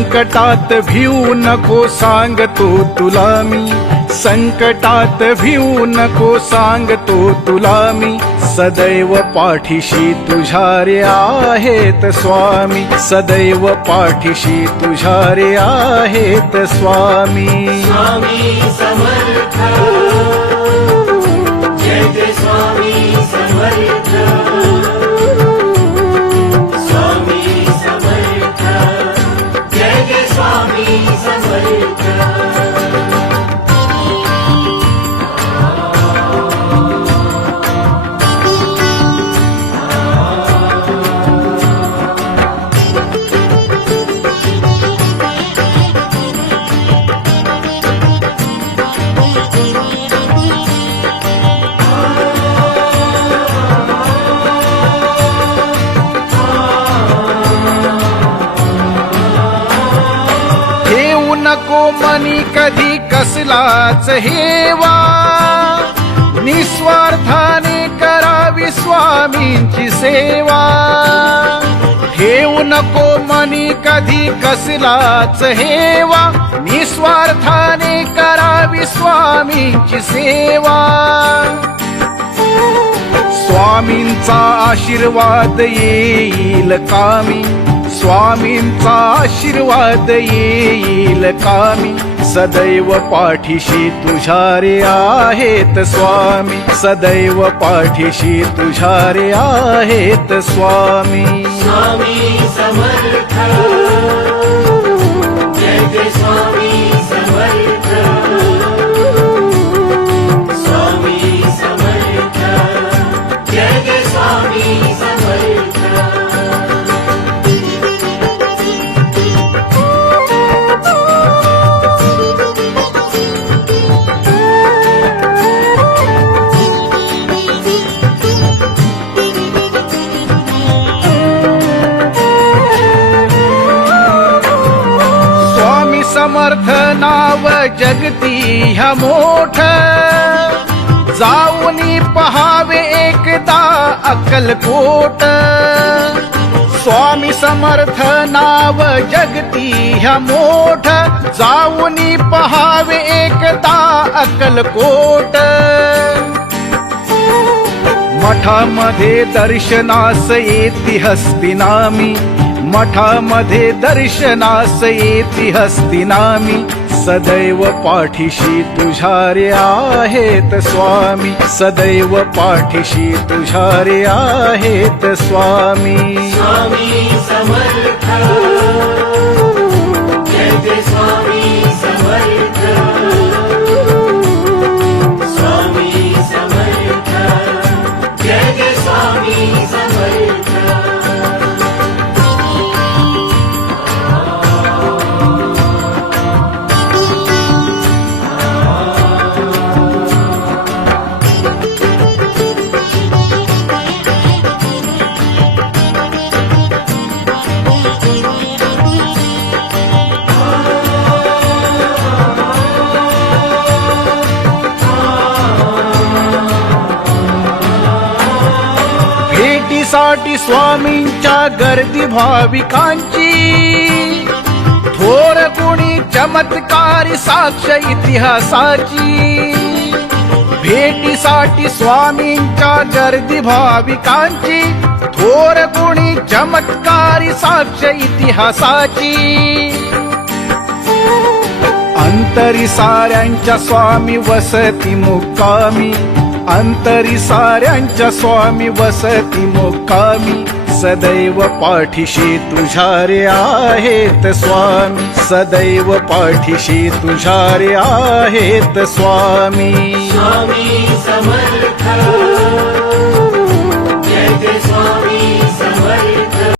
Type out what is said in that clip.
संकटात भिऊ नको सांगतो तुला मी, संकटात भिऊ नको सांगतो तुला मी, सदैव पाठीशी तुझ्या रे आहेत स्वामी, सदैव पाठीशी तुझ्या रे आहेत स्वामी. स्वामी समर्थ, जय जय स्वामी समर्थ, स्वामी समर्थ, जय जय स्वामी समर्थ. नको मनी कधी कसलाच हेवा, निस्वार्थाने करावी स्वामींची सेवा. ठेवू नको मनी कधी कसलाच हेवा, निस्वार्थाने करावी स्वामींची सेवा. स्वामींचा आशीर्वाद येईल कामी, स्वामींचा आशीर्वाद येईल कामी, सदैव पाठीशी तुझ्या रे आहेत स्वामी, सदैव पाठीशी तुझ्या रे आहेत स्वामी. स्वामी समर्थ, जय जय स्वामी समर्थ, स्वामी समर्थ, जय जय स्वामी समर्थ. समर्थ नाव जगती ह्या मोठ, जाऊनी पहावे एकदा अक्कलकोट. स्वामी समर्थ नाव जगती ह्या मोठ, जाऊनी पहावे एकदा अक्कलकोट. मठामध्ये दर्शनास येती हस्तिनामी, मठामध्ये दर्शनास येती हस्तिनामी, सदैव पाठीशी तुझ्या रे आहेत स्वामी, सदैव पाठीशी तुझ्या रे आहेत स्वामी. स्वामी समर्थ, जय जय स्वामी समर्थ, स्वामी समर्थ, जय जय स्वामी समर्थ. साठी स्वामींच्या गर्दी भाविकांची, थोर गुणी चमत्कारी साक्ष इतिहासाची. भेटीसाठी स्वामींच्या गर्दी भाविकांची, थोर गुणी चमत्कारी साक्ष इतिहासाची. अंतरी साऱ्यांच्या स्वामी वसती मुक्कामी, अंतरी साऱ्यांच्या स्वामी वसती मुक्कामी, सदैव पाठीशी तुझ्या रे आहेत स्वामी, सदैव पाठीशी तुझ्या रे आहेत स्वामी. स्वामी समर्थ,